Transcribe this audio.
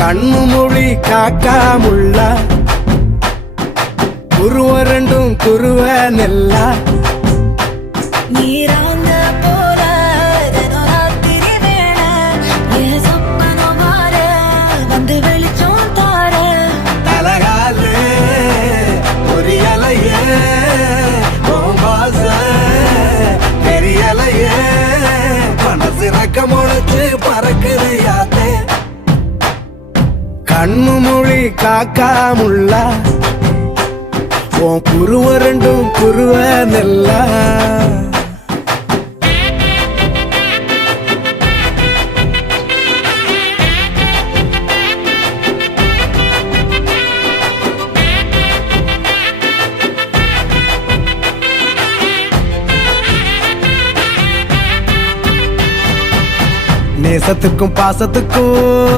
கண்ணு மொழி காக்காமுள்ள குருவ ரெண்டும் குருவ நெல்லா நீராங்க போல ராத்திரி வேளை என் சொப்பனம் மாற வந்து வெளிச்சம் தார தலகாலே பொரியலையே பாச பெரியலையே மனசு ரக்க முளைச்சு பறக்குது யாத்தே கண்ணு மொழி காக்காமுள்ள உன் குருவ ரெண்டும் குருவ நெல்லா நேசத்துக்கும் பாசத்துக்கும்